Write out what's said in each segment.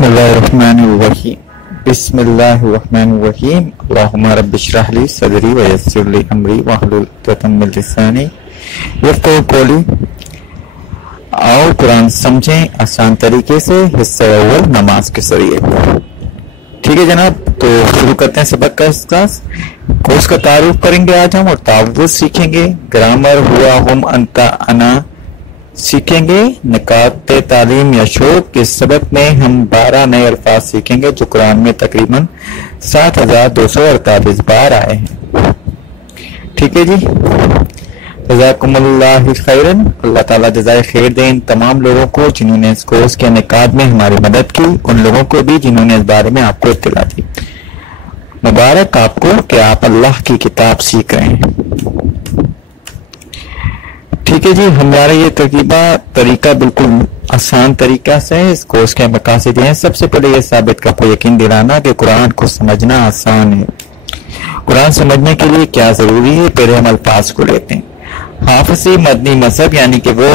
बिस्मिल्लाहिर्रहमानिर्रहीम बिस्मिल्लाहिर्रहमानिर्रहीम अल्लाहुम्मा रब्बि इश्रह ली सदरी व यस्सिर ली अमरी वहलुल उक़दतम मिन लिसानी यफ़क़हू क़ौली। आओ कुरान समझें आसान तरीके से। हिस्सा अव्वल नमाज के ज़रिए। ठीक है जनाब, तो शुरू करते हैं सबक का क्लास। कोर्स का तारुफ करेंगे आज हम, और तावुज़ सीखेंगे। ग्रामर हुआ, हम, अंता, अना सीखेंगे। निकात तालीम या शौक के सबक में हम 12 नए अल्फाज सीखेंगे जो कुरान में तकरीबन 7248 बार आए हैं। ठीक है जी, जज़ाकुमुल्लाह खैरन। अल्लाह ताला जज़ाए खैर दें इन तमाम लोगों को जिन्होंने इस कोर्स के इनेकाद में हमारी मदद की, उन लोगों को भी जिन्होंने इस बारे में आपको इत्तला दी। मुबारक आपको कि आप अल्लाह की किताब सीख रहे हैं। ठीक है जी, हमारा ये तरीका बिल्कुल आसान तरीका से है। इस कोर्स के मकासद हैं, सबसे पहले ये साबित का आपको यकीन दिलाना कि कुरान को समझना आसान है। कुरान समझने के लिए क्या जरूरी है, पहले हम अल्फाज को लेते हैं। हाफिज़ी मदनी मज़हब यानी कि वो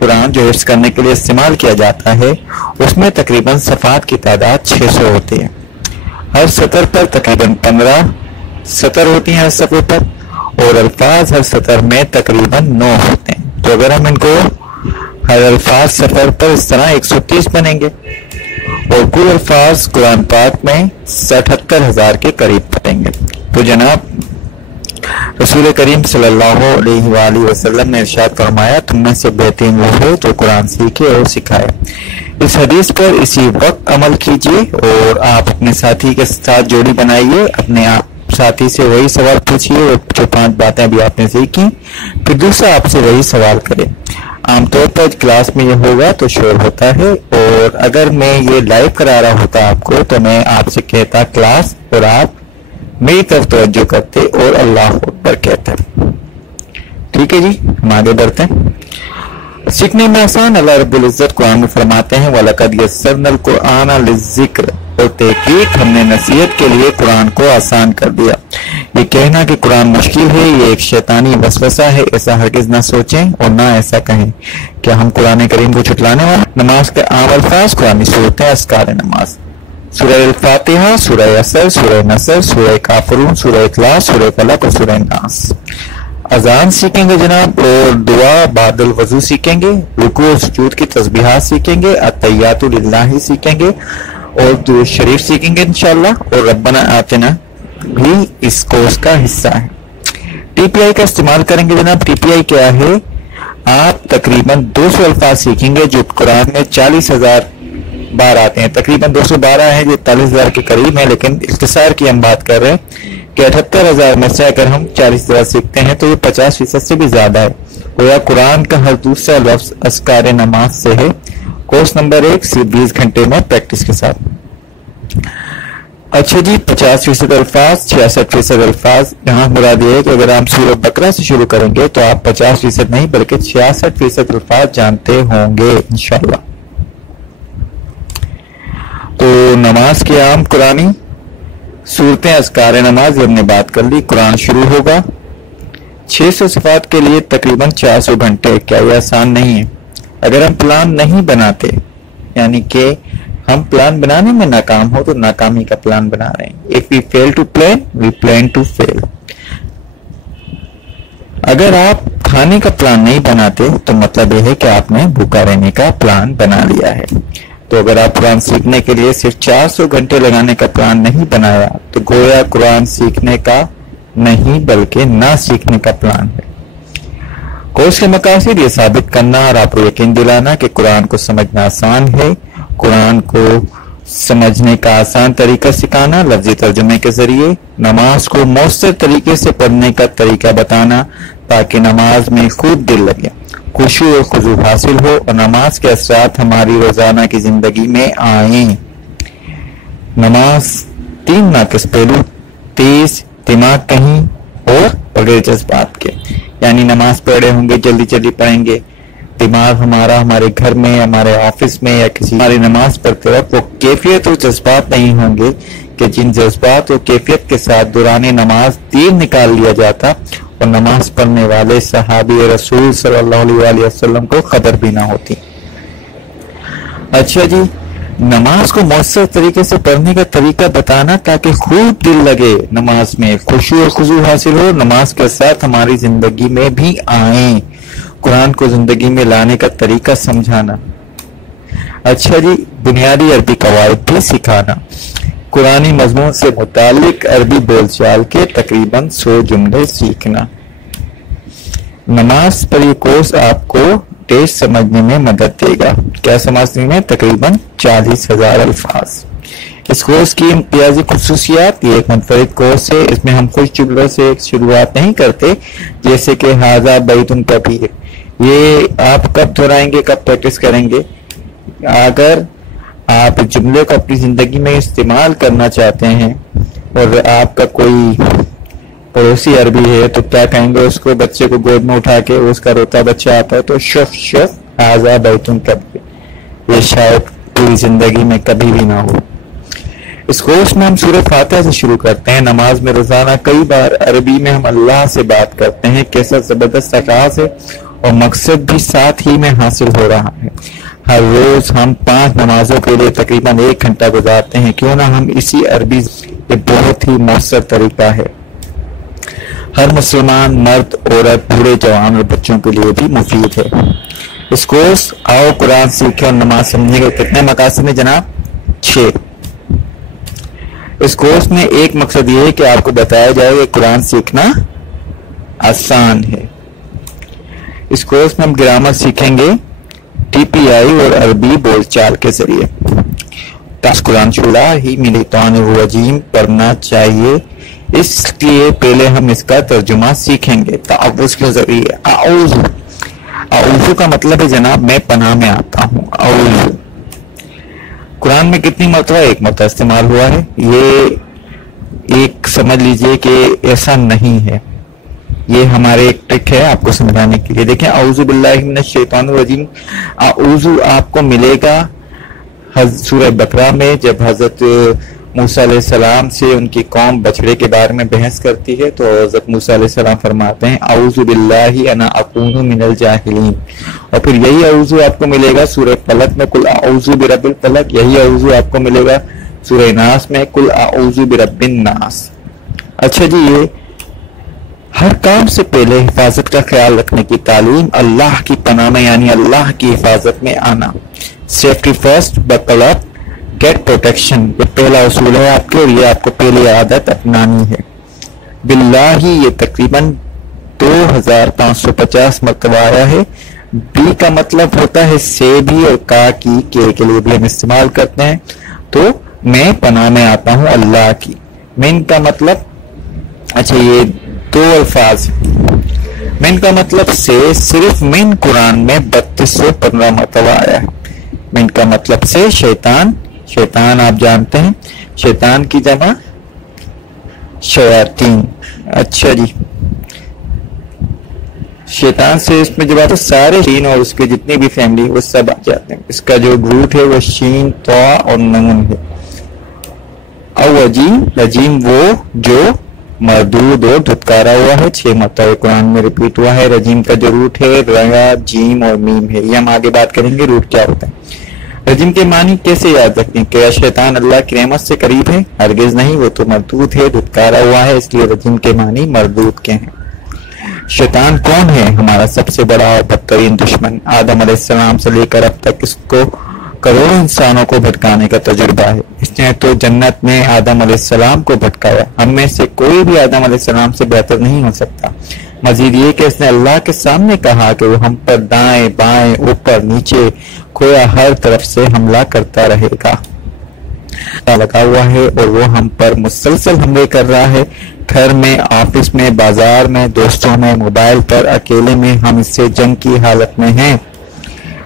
कुरान जो हिफ्ज़ करने के लिए इस्तेमाल किया जाता है, उसमें तकरीबन सफ़ात की तादाद 600 होती है। हर सतर पर तकरीबन 15 सतर होती हैं हर सफ़े पर, और अल्फाज हर सतर में तकरीबन 9 होते हैं। तो अगर हम इनको हर अल्फाज सफर पर इस तरह 130 बनेंगे, और कुल अल्फाज कुरान पाक में 77,000 के करीब पड़ेंगे। तो जनाब रसूल करीम सल्लल्लाहु अलैहि वसल्लम ने इरशाद फरमाया, तुम में से बेहतरीन वो है जो कुरान सीखे और सिखाए। इस हदीस पर इसी वक्त अमल कीजिए और आप अपने साथी के साथ जोड़ी बनाइए। अपने आप साथी से वही सवाल पूछिए और जो 5 बातें अभी आपने सीखी, फिर दूसरा आपसे वही सवाल करें। आमतौर पर क्लास में ये होगा तो शोर होता है, और अगर मैं ये लाइव करा रहा होता आपको तो मैं आपसे कहता क्लास, और आप मेरी तरफ तवज्जो करते और अल्लाह अकबर कहते। ठीक है जी, हम आगे बढ़ते हैं। सीखने में आसान। अल्लाह रब्बुल इज्जत कुरान में फरमाते हैं, वलक़द यस्सरनल कुरान लिज़्ज़िक्र, और तहकीक हमने नसीहत के लिए कुरान को आसान कर दिया। ये कहना कि कुरान मुश्किल है, ये एक शैतानी वसवसा है। ऐसा हरगिज ना सोचें और ना ऐसा कहें। क्या हम कुरान करीम को छुटलाने वाले? नमाज के आम अल्फाज कुरानी सूरतें अस्कार नमाज: सूरह अल-फातिहा, सूरह असर, सूरह नसर, सूरह काफिरून, सूरह इखलास, सूरह फलक और सूरह नास। अजान सीखेंगे जनाब, और दुआ बादल वजू सीखेंगे। रुकू और सुजूद की तस्बीहात सीखेंगे। अत्तहियातु लिल्लाहि सीखेंगे, और दुरूद शरीफ सीखेंगे इंशाअल्लाह। और रब्बना आतिना भी इस कोर्स का हिस्सा है। टीपीआई का इस्तेमाल करेंगे जनाब। टीपीआई क्या है? आप तकरीबन 200 अल्फाज सीखेंगे जो कुरान में 40,000 बार आते हैं। तकरीबन 212 है जो 40,000 के करीब है, लेकिन इख्तिसार की हम बात कर रहे हैं कि 78,000 में से अगर हम 40,000 सीखते हैं तो ये 50% से भी ज्यादा है। गोया कुरान का हर दूसरा लफ्ज अस्कार नमाज से है। कोर्स नंबर 1 सिर्फ 20 घंटे में प्रैक्टिस के साथ। अच्छा जी, 50% अल्फाज, 66% अल्फाज। यहाँ मुराद ये है कि अगर आप सूरह बकरा से शुरू करेंगे तो आप 50% नहीं बल्कि 66% अल्फाज जानते होंगे इंशाअल्लाह। तो नमाज के आम कुरानी सूरतें अस्कार नमाज हमने बात कर ली। कुरान शुरू होगा। 600 सफ़ात के लिए तकरीबन 400 घंटे। क्या ये आसान नहीं है? अगर हम प्लान नहीं बनाते, यानी कि हम प्लान बनाने में नाकाम हो, तो नाकामी का प्लान बना रहे हैं। If we fail to plan, we plan to fail. अगर आप खाने का प्लान नहीं बनाते तो मतलब यह है कि आपने भूखा रहने का प्लान बना लिया है। तो अगर आप कुरान सीखने के लिए सिर्फ 400 घंटे लगाने का प्लान नहीं बनाया, तो गोया कुरान सीखने का नहीं बल्कि ना सीखने का प्लान है। कोर्स के मकासद ये साबित करना और आपको यकीन दिलाना कि कुरान को समझना आसान है। कुरान को समझने का आसान तरीका सिखाना, लफ्जी तर्जुमे के जरिए नमाज को मौसर तरीके से पढ़ने का तरीका बताना, ताकि नमाज में खूब दिल लगे, खुशू और खुजू हासिल हो, और नमाज के असरात हमारी रोजाना की जिंदगी में आए। नमाज 3 नाकिस पहलू: तेज दिमाग कहीं और बगैर जज्बात के। यानी नमाज पढ़े होंगे, जल्दी जल्दी पढ़ेंगे, दिमाग हमारा हमारे घर में, हमारे ऑफिस में या किसी हमारी नमाज पढ़ते वक्त वो कैफियत और जज्बात नहीं होंगे कि जिन जज्बात और कैफियत के साथ दौरान नमाज तीर निकाल लिया जाता, और नमाज पढ़ने वाले सहाबी रसूल सल्लल्लाहु अलैहि वसल्लम को खबर भी ना होती। अच्छा जी, नमाज को मौसर तरीके से पढ़ने का तरीका बताना ताकि खूब दिल लगे, नमाज में खुशू और खुजू हासिल हो, नमाज के साथ हमारी जिंदगी में भी आए, कुरान को जिंदगी में लाने का तरीका समझाना। अच्छा जी, बुनियादी अरबी कवायद भी सिखाना, कुरानी मजमून से मुतालिक अरबी बोलचाल के तकरीबन 100 जुमले सीखना। नमाज पर ये कोर्स आपको टेस्ट समझने में मदद देगा। क्या समझने में? तकरीबन 40,000 अल्फाज। इस कोर्स की इम्तियाजी खुसूसियात, ये एक मुनफरिद कोर्स है, इसमें हम कुछ जुमलों से शुरुआत नहीं करते, जैसे कि हाजा बैतुन कबीर। ये आप कब दोहराएंगे, कब प्रैक्टिस करेंगे? अगर आप जुमले को अपनी जिंदगी में इस्तेमाल करना चाहते हैं और आपका कोई पड़ोसी अरबी है तो क्या कहेंगे उसको, बच्चे को गोद में उठा के उसका रोता बच्चा आता है तो शफ शफ हाजा बैतुन कबीर। ये शायद पूरी जिंदगी में कभी भी ना हो। इस कोर्स में हम सूरह फातिहा से शुरू करते हैं। नमाज में रोजाना कई बार अरबी में हम अल्लाह से बात करते हैं। कैसा जबरदस्त आगाज है और मकसद भी साथ ही में हासिल हो रहा है। हर रोज हम 5 नमाजों के लिए तकरीबन 1 घंटा गुजारते हैं। क्यों ना हम इसी अरबी, ये बहुत ही मौसर तरीका है, हर मुसलमान मर्द, औरत, बूढ़े, जवान और बच्चों के लिए भी मुफीद है। इस कोर्स आओ कुरान सीखे और नमाज समझने के कितने मकासद हैं जनाब? 6। इस कोर्स में एक मकसद ये है कि आपको बताया जाए कि कुरान सीखना आसान है। इस कोर्स में हम ग्रामर सीखेंगे TPI और अरबी बोलचाल के जरिए। कुरान शुरा ही मिलितान पढ़ना चाहिए, इसलिए पहले हम इसका तर्जुमा सीखेंगे तावुज़ के जरिए। आऊज़ु, आऊज़ु का मतलब है जनाब मैं पनाह में आता हूँ। आऊज़ु कुरान में कितनी मरतबा? 1 मरतबा इस्तेमाल हुआ है। ये एक समझ लीजिए कि ऐसा नहीं है, ये हमारे एक ट्रिक है आपको समझाने के लिए। देखें, आऊज़ु बिल्लाहि मिनश शैतानिर रजीम, आऊज़ु आपको मिलेगा सूरह बकरा में, जब हजरत मूसा अलैहिस्सलाम से उनकी कौम बछड़े के बारे में बहस करती है तो हजरत मूसा अलैहिस्सलाम फरमाते हैं आऊज़ु बिल्लाहि अना अकूनु मिनल जाहिलीन। और फिर यही आऊज़ु आपको मिलेगा सूरह फलक में, कुल आऊज़ु बिरब्बिल फलक। यही आऊज़ु आपको मिलेगा सूरह नास में, कुल आऊज़ु बिरब्बिन नास। अच्छा जी, ये हर काम से पहले हिफाजत का ख्याल रखने की तालीम, अल्लाह की पनाह में यानी अल्लाह की हिफाजत में आना। Safety first, buckle up, get protection, ये पहला उसूल है आपके और ये आपको पहली आदत अपनानी है। बिल्लाही ये तकरीबन 2550 मरतबा आया है। बी का मतलब होता है से भी, और का की के लिए भी हम इस्तेमाल करते हैं। तो मैं पनाह में आता हूँ अल्लाह की। मिन का मतलब, अच्छा ये 2 अल्फाज। मिन का मतलब से, सिर्फ मिन कुरान में 3215 मरतबा आया है। मिन का मतलब से शैतान, शैतान आप जानते हैं, शैतान की जमा शयातीन। अच्छा जी, शैतान से इसमें जब आता सारे शीन और उसके जितनी भी फैमिली वो सब आ जाते हैं। इसका जो रूट है वो शीन, तवा और नून है। और रजीम, रजीम वो जो मरदूद और धुतकारा हुआ है, 6 मरतबा कुरान में रिपीट हुआ है। रजीम का जो रूट है रया, जीम और मीम है। ये हम आगे बात करेंगे रूट क्या होता है। रजीम के मानी कैसे याद रखें? क्या शैतान अल्लाह की रहमत से करीब है? हरगिज नहीं, वो तो मरदूद है, धुतकारा हुआ है, इसलिए रजीम के मानी मरदूद के हैं। शैतान कौन है? हमारा सबसे बड़ा और बदतरीन दुश्मन। आदम अलैहिस्सलाम से लेकर अब तक इसको करोड़ों इंसानों को भटकाने का तजुर्बा है। इसने तो जन्नत में आदम अलैहिस्सलाम को भटकाया। हम में से कोई भी आदम अलैहिस्सलाम से बेहतर नहीं हो सकता। मजीद ये कि इसने अल्लाह के सामने कहा कि वो हम पर दाएं बाएं ऊपर नीचे खोया हर तरफ से हमला करता रहेगा, लगा हुआ है और वो हम पर मुसलसल हमले कर रहा है। घर में, ऑफिस में, बाजार में, दोस्तों में, मोबाइल पर, अकेले में, हम इससे जंग की हालत में हैं।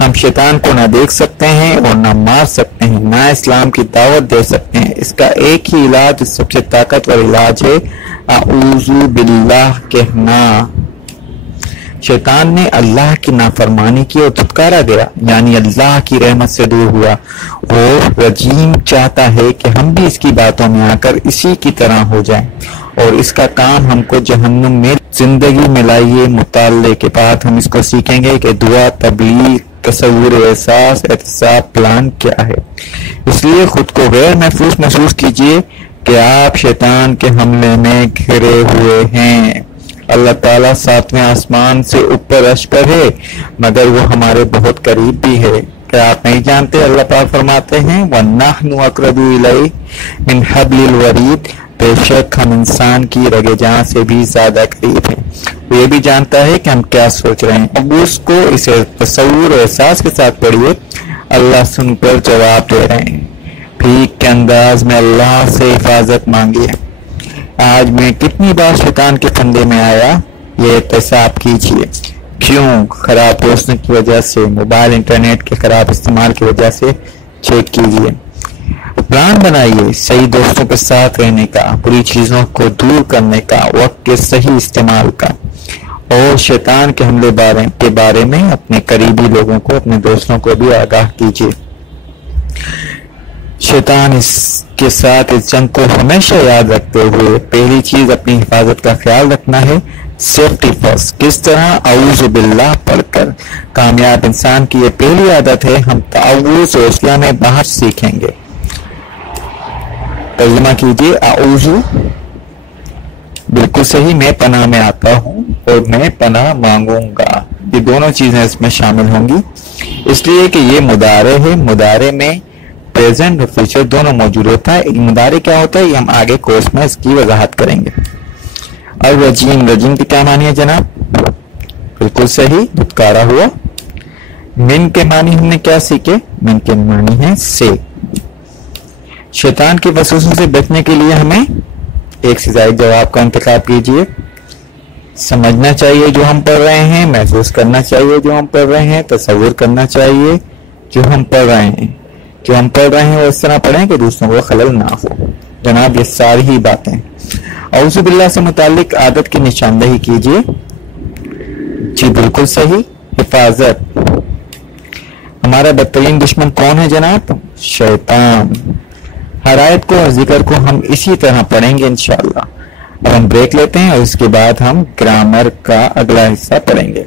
हम शैतान को ना देख सकते हैं और ना मार सकते हैं, ना इस्लाम की दावत दे सकते हैं। इसका एक ही इलाज, सबसे ताकतवर इलाज है आऊज़ु बिल्लाह कहना। शैतान ने अल्लाह की नाफरमानी की और धुतकारा गया, यानी अल्लाह की रहमत से दूर हुआ। वो रजीम चाहता है कि हम भी इसकी बातों में आकर इसी की तरह हो जाएं और इसका काम हमको जहन्नुम में जिंदगी में लाइए। मुताले के बाद हम इसको सीखेंगे कि दुआ, तबलीग, تصور، احساس، احتساب، پلان کیا ہے۔ اس لیے خود کو غیر محسوس کیجئے کہ آپ شیطان کے حملے میں گھرے ہوئے ہیں۔ اللہ تعالیٰ ساتویں آسمان سے اوپر عرش پر ہے، مگر وہ ہمارے بہت قریب بھی ہے۔ کیا آپ نہیں جانتے؟ اللہ پاک فرماتے ہیں وَنَحْنُ أَقْرَبُ إِلَيْهِ مِنْ حَبْلِ الْوَرِيدِ، بے شک ہم انسان کی رگ جاں سے بھی زیادہ قریب ہیں۔ وہ یہ بھی جانتا ہے کہ ہم کیا سوچ رہے ہیں۔ اب اس کو اسے تصور اور احساس کے ساتھ پڑھیے۔ اللہ سن کر جواب دے رہے ہیں، بھیک کے انداز میں اللہ سے حفاظت مانگیے۔ آج میں کتنی بار شیطان کے پھندے میں آیا، یہ احتساب کیجیے۔ کیوں؟ خراب دوستوں کی وجہ سے، موبائل انٹرنیٹ کے خراب استعمال کی وجہ سے۔ چیک کیجیے، پلان بنائیے صحیح دوستوں کے ساتھ رہنے کا، بری چیزوں کو دور کرنے کا، وقت کے صحیح استعمال کا، اور شیطان کے حملے کے بارے میں اپنے قریبی لوگوں کو، اپنے دوستوں کو بھی آگاہ کیجیے۔ شیطان اس کے ساتھ اس جنگ کو ہمیشہ یاد رکھتے ہوئے پہلی چیز اپنی حفاظت کا خیال رکھنا ہے۔ Safety first. کس طرح؟ اعوذ باللہ پڑھ کر۔ کامیاب انسان کی یہ پہلی عادت ہے۔ ہم تعوذ اور اصلاح میں باہر سیکھیں گے۔ ترجمہ کیجیے، اعوذ بالکل صحیح، میں پناہ میں آتا ہوں اور میں پناہ مانگوں گا، یہ دونوں چیزیں اس میں شامل ہوں گی، اس لیے کہ یہ مضارع ہے۔ مضارع میں پریزنٹ اور فیوچر دونوں موجود ہوتا ہے۔ مضارع کیا ہوتا ہے یہ ہم آگے کورس میں اس کی وضاحت کریں گے۔ اور رجیم، رجیم کی کیا معنی ہے جناب؟ بالکل صحیح، دھتکارا ہوا۔ من کے معنی ہم نے کیا سیکھے؟ من کے معنی ہے سے۔ شیطان کے وسوسوں سے بچنے کے لیے ہمیں ایک سے زائد جواب کا انتخاب کیجیے۔ سمجھنا چاہیے جو ہم پڑھ رہے ہیں، محسوس کرنا چاہیے جو ہم پڑھ رہے ہیں، تصور کرنا چاہیے جو ہم پڑھ رہے ہیں۔ جو ہم پڑھ رہے ہیں وہ اس طرح پڑھیں کہ دوسروں کو خلل نہ ہو۔ جناب یہ ساری ہی باتیں۔ اعوذ باللہ سے متعلق عادت کی نشاندہی کیجیے۔ جی بالکل صحیح، حفاظت۔ ہمارا بدترین دشمن کون ہے جناب؟ شیطان۔ ہر آیت کو اور ذکر کو ہم اسی طرح پڑھیں گے انشاءاللہ۔ اب ہم بریک لیتے ہیں اور اس کے بعد ہم گرامر کا اگلا حصہ پڑھیں گے۔